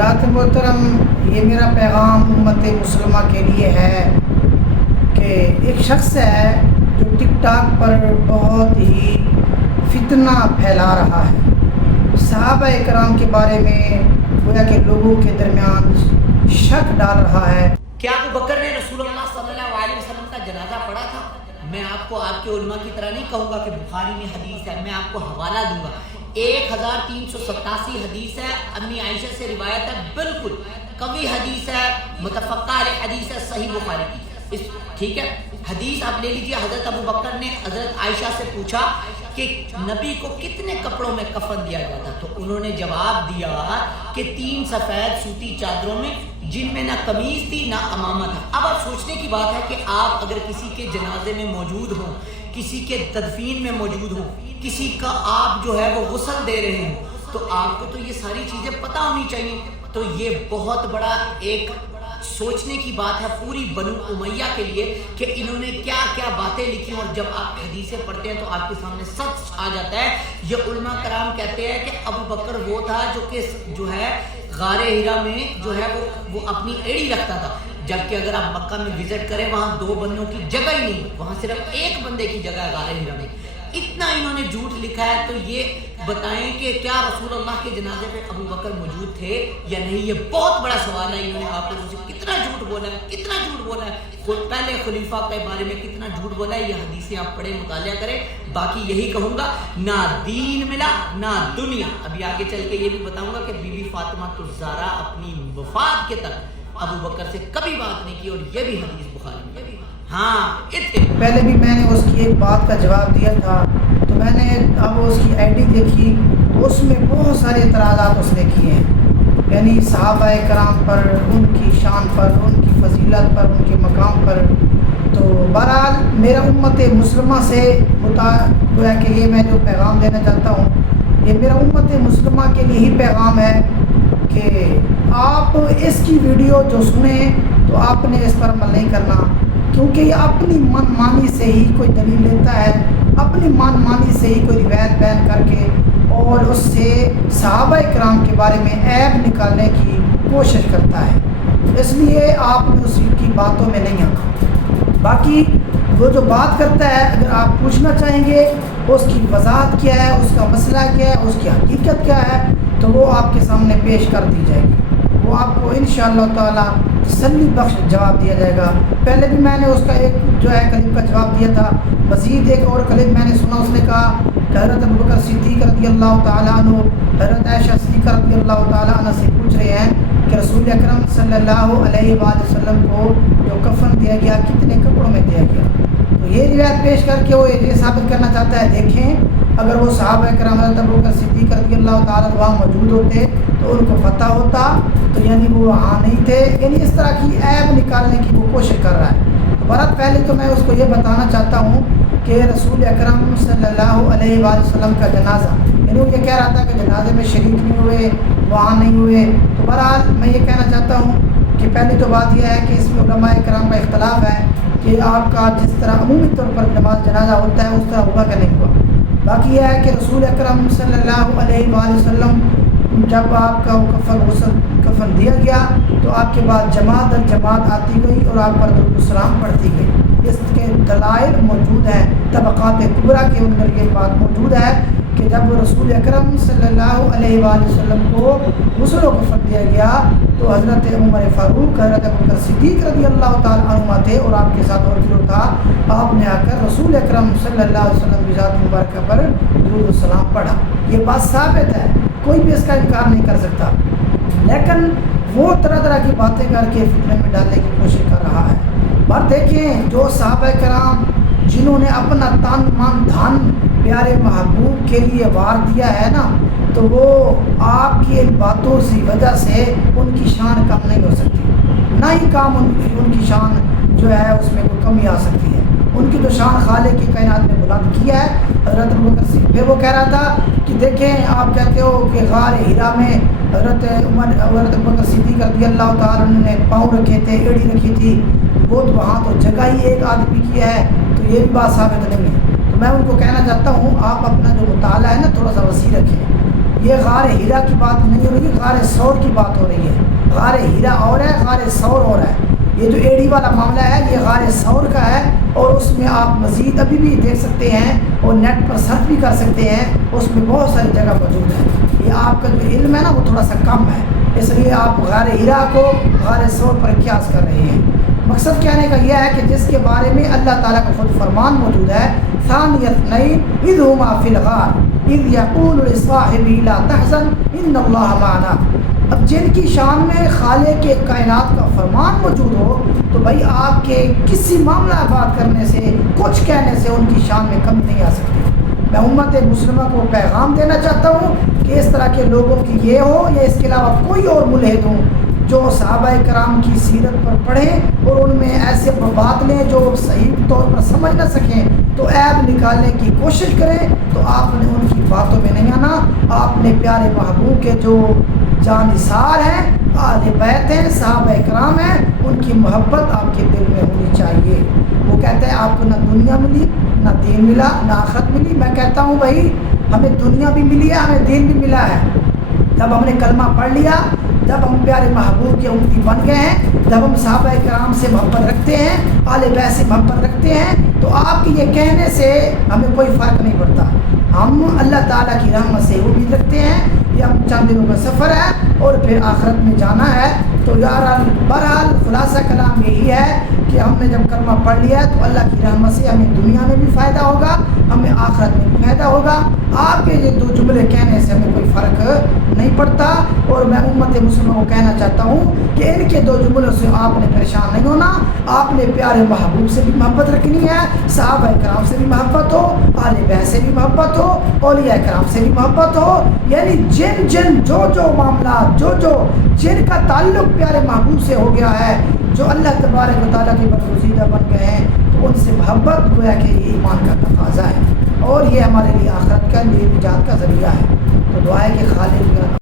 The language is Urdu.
حضرات محترم، یہ میرا پیغام امت مسلمہ کے لیے ہے کہ ایک شخص ہے جو ٹک ٹاک پر بہت ہی فتنہ پھیلا رہا ہے، صحابہ اکرام کے بارے میں گویا کہ لوگوں کے درمیان شک ڈال رہا ہے۔ کیا ابو بکر نے رسول اللہ صلی اللہ علیہ وسلم کا جنازہ پڑھا تھا؟ میں آپ کو آپ کے علماء کی طرح نہیں کہوں گا کہ بخاری میں حدیث ہے، میں آپ کو حوالہ دوں گا۔ 1387 حدیث ہے، امی عائشہ سے روایت ہے، بالکل قوی حدیث ہے، متفقہ علیہ حدیث ہے، صحیح بخاری کی۔ ٹھیک ہے، حدیث آپ لے لیجئے۔ حضرت ابو بکر نے حضرت عائشہ سے پوچھا کہ نبی کو کتنے کپڑوں میں کفن دیا جاتا، تو انہوں نے جواب دیا کہ 3 سفید سوتی چادروں میں، جن میں نہ قمیض تھی نہ امامہ تھا۔ اب آپ سوچنے کی بات ہے کہ آپ اگر کسی کے جنازے میں موجود ہوں، کسی کے تدفین میں موجود ہوں، کسی کا آپ جو ہے وہ غسل دے رہے ہوں، تو آپ کو تو یہ ساری چیزیں پتہ ہونی چاہیے۔ تو یہ بہت بڑا ایک سوچنے کی بات ہے پوری بنو امیہ کے لیے کہ انہوں نے کیا کیا باتیں لکھی، اور جب آپ حدیثیں پڑھتے ہیں تو آپ کے سامنے سچ آ جاتا ہے۔ یہ علماء کرام کہتے ہیں کہ ابو بکر وہ تھا جو ہے غار ہیرا میں جو ہے وہ اپنی ایڑی رکھتا تھا، جبکہ اگر آپ مکہ میں وزٹ کریں وہاں 2 بندوں کی جگہ ہی نہیں، وہاں صرف 1 بندے کی جگہ ہے غار ہیرا میں۔ اتنا انہوں نے جھوٹ لکھا ہے، تو یہ بتائیں کہ کیا رسول اللہ کے جنازے پہ ابو بکر موجود تھے یا نہیں؟ یہ بہت بڑا سوال ہے۔ انہوں نے آپ لوگوں سے کتنا جھوٹ بولا ہے، کتنا جھوٹ بولا ہے، پہلے خلیفہ کے بارے میں کتنا جھوٹ بولا ہے۔ یہ حدیثیں آپ پڑھیں، مطالعہ کریں۔ باقی یہی کہوں گا، نہ دین ملا نہ دنیا۔ ابھی آگے چل کے یہ بھی بتاؤں گا کہ بی بی فاطمہ الزہرا اپنی وفات کے تک ابو بکر سے کبھی بات نہیں کی، اور یہ بھی حدیث بخاری میں بھی۔ پہلے بھی میں نے اس کی ایک بات کا جواب دیا تھا، تو میں نے اب اس کی آئی ڈی دیکھی تو اس میں بہت سارے اعتراضات اس نے کیے ہیں، یعنی صحابہ کرام پر، ان کی شان پر، ان کی فضیلت پر، ان کے مقام پر۔ تو بہرحال میرا امت مسلمہ سے گویا کہ یہ میں جو پیغام دینا چاہتا ہوں، یہ میرا امت مسلمہ کے لیے ہی پیغام ہے کہ آپ اس کی ویڈیو جو سنیں تو آپ نے اس پر عمل نہیں کرنا، کیونکہ یہ اپنی من مانی سے ہی کوئی دلیل لیتا ہے، اپنی من مانی سے ہی کوئی روایت بیان کر کے اور اس سے صحابہ کرام کے بارے میں عیب نکالنے کی کوشش کرتا ہے۔ اس لیے آپ نے اس کی باتوں میں نہیں آنا۔ باقی وہ جو بات کرتا ہے، اگر آپ پوچھنا چاہیں گے اس کی وضاحت کیا ہے، اس کا مسئلہ کیا ہے، اس کی حقیقت کیا ہے، تو وہ آپ کے سامنے پیش کر دی جائے گی، وہ آپ کو انشاءاللہ تعالی تسلی بخش جواب دیا جائے گا۔ پہلے بھی میں نے اس کا ایک جو ہے کلپ کا جواب دیا تھا، مزید ایک اور کلپ میں نے سنا، اس نے کہا کہ حضرت ابوبکر صدیق رضی اللہ تعالیٰ عنہ حضرت عائشہ صدیقہ رضی اللہ تعالیٰ عنہ سے پوچھ رہے ہیں کہ رسول اکرم صلی اللہ علیہ وآلہ وسلم کو جو کفن دیا گیا کتنے کپڑوں میں دیا گیا؟ تو یہ روایت پیش کر کے وہ یہ ثابت کرنا چاہتا ہے، دیکھیں اگر وہ صحابہ کرام حضرت ابوبکر صدیق رضی اللہ تعالیٰ وہاں موجود ہوتے تو ان کو پتہ ہوتا، تو یعنی وہ وہاں نہیں تھے، یعنی اس طرح کی عیب نکالنے کی وہ کوشش کر رہا ہے۔ برات پہلے تو میں اس کو یہ بتانا چاہتا ہوں کہ رسول اکرم صلی اللہ علیہ وآلہ وسلم کا جنازہ، یعنی وہ یہ کہہ رہا تھا کہ جنازے میں شریک نہیں ہوئے، وہاں نہیں ہوئے، تو بہرحال میں یہ کہنا چاہتا ہوں کہ پہلی تو بات یہ ہے کہ اس میں علماء کرام کا اختلاف ہے کہ آپ کا جس طرح عمومی طور پر نماز جنازہ ہوتا ہے اس طرح ہوا کہ نہیں ہوا۔ باقی یہ ہے کہ رسول اکرم صلی اللہ علیہ وآلہ وسلم جب آپ کا کفن دیا گیا تو آپ کے بعد جماعت در جماعت آتی گئی اور آپ پر درود السلام پڑھتی گئی۔ اس کے دلائل موجود ہیں، طبقات کبریٰ کے اندر یہ بات موجود ہے کہ جب رسول اکرم صلی اللہ علیہ وآلہ وسلم کو غسل و کفن دیا گیا تو حضرت عمر فاروق، حضرت ابوبکر صدیق رضی اللہ تعالیٰ عنہما تھے، اور آپ کے ساتھ اور جو تھا، آپ نے آ کر رسول اکرم صلی اللہ علیہ وسلم کی ذات مبارکہ پر درود السلام پڑھا۔ یہ بات ثابت ہے، کوئی بھی اس کا انکار نہیں کر سکتا، لیکن وہ طرح طرح کی باتیں کر کے فتنے میں ڈالنے کی کوشش کر رہا ہے۔ پر دیکھیں جو صحابہ کرام جنہوں نے اپنا تن من دھن پیارے محبوب کے لیے وار دیا ہے نا، تو وہ آپ کی ان باتوں کی وجہ سے ان کی شان کم نہیں ہو سکتی، نہ ہی کام ان کی شان جو ہے اس میں کوئی کمی آ سکتی ہے۔ ان کی جو شان خالق کی کائنات نے بلند کیا ہے حضرت ابوبکر صدیق۔ پھر وہ کہہ رہا تھا کہ دیکھیں آپ کہتے ہو کہ غار ہیرا میں حضرت ابوبکر صدیق رضی اللہ تعالیٰ عنہ نے پاؤں رکھے تھے، ایڑی رکھی تھی، وہ وہاں تو جگہ ہی ایک آدمی کی ہے، تو یہ بھی بات ثابت نہیں ہے۔ تو میں ان کو کہنا چاہتا ہوں آپ اپنا جو مطالعہ ہے نا تھوڑا سا وسیع رکھیں، یہ غار ہیرا کی بات نہیں ہو رہی، غار ثور کی بات ہو رہی ہے۔ غار ہیرا اور ہے، غار ثور اور ہے۔ یہ جو ایڑی والا معاملہ ہے یہ غار ثور کا ہے، اور اس میں آپ مزید ابھی بھی دیکھ سکتے ہیں اور نیٹ پر سرچ بھی کر سکتے ہیں، اس میں بہت ساری جگہ موجود ہے۔ یہ آپ کا جو علم ہے نا وہ تھوڑا سا کم ہے، اس لیے آپ غار ہیرا کو غار ثور پر قیاس کر رہے ہیں۔ مقصد کہنے کا یہ ہے کہ جس کے بارے میں اللہ تعالیٰ کا خود فرمان موجود ہے، ثانی اثنین اذ ہما فی الغار اذ یقول لصاحبہ لا تحزن ان اللہ معنا۔ اب جن کی شان میں خالق کے کائنات کا فرمان موجود ہو تو بھائی آپ کے کسی معاملہ بات کرنے سے، کچھ کہنے سے ان کی شان میں کمی نہیں آ سکتی۔ میں امت مسلمہ کو پیغام دینا چاہتا ہوں کہ اس طرح کے لوگوں کی یہ ہو یا اس کے علاوہ کوئی اور ملحد ہوں جو صحابہ کرام کی سیرت پر پڑھیں اور ان میں ایسے بات لیں جو صحیح طور پر سمجھ نہ سکیں تو عیب نکالنے کی کوشش کریں، تو آپ نے ان کی باتوں میں نہیں آنا۔ آپ نے پیارے محبوب کے جو جان نثار ہیں، اہل بیت ہیں، صحابہ کرام ہیں، ان کی محبت آپ کے دل میں ہونی چاہیے۔ وہ کہتے ہیں آپ کو نہ دنیا ملی، نہ دین ملا، نہ آخرت ملی۔ میں کہتا ہوں بھائی ہمیں دنیا بھی ملی ہے، ہمیں دین بھی ملا ہے۔ جب ہم نے کلمہ پڑھ لیا، جب ہم پیارے محبوب کے امتی بن گئے ہیں، جب ہم صحابہ کرام سے محبت رکھتے ہیں، اہل بیت سے محبت رکھتے ہیں، تو آپ کے یہ کہنے سے ہمیں کوئی فرق نہیں پڑتا۔ ہم اللہ تعالیٰ کی رحمت سے امید رکھتے ہیں کہ ہم چند دنوں کا سفر ہے اور پھر آخرت میں جانا ہے۔ تو یار بہرحال خلاصہ کلام یہی ہے کہ ہم نے جب کلمہ پڑھ لیا تو اللہ کی رحمت سے ہمیں دنیا میں بھی فائدہ ہوگا، ہمیں آخرت میں بھی فائدہ ہوگا۔ آپ کے یہ دو جملے کہنے سے ہمیں کوئی فرق نہیں پڑتا، اور میں امت مسلمہ کو کہنا چاہتا ہوں کہ ان کے دو جملوں سے آپ نے پریشان نہیں ہونا۔ آپ نے پیارے محبوب سے بھی محبت رکھنی ہے، صحابہ کرام سے بھی محبت ہو، اہل بیت سے بھی محبت ہو، اولیاء کرام سے بھی محبت ہو، یعنی جو معاملات جن کا تعلق پیارے محبوب سے ہو گیا ہے، جو اللہ تبارک و تعالیٰ کے برگزیدہ بن گئے ہیں، تو ان سے محبت گویا کہ یہ ایمان کا تقاضا ہے، اور یہ ہمارے لیے آخرت کا لیے نجات کا ذریعہ ہے۔ تو دعا ہے کہ خالق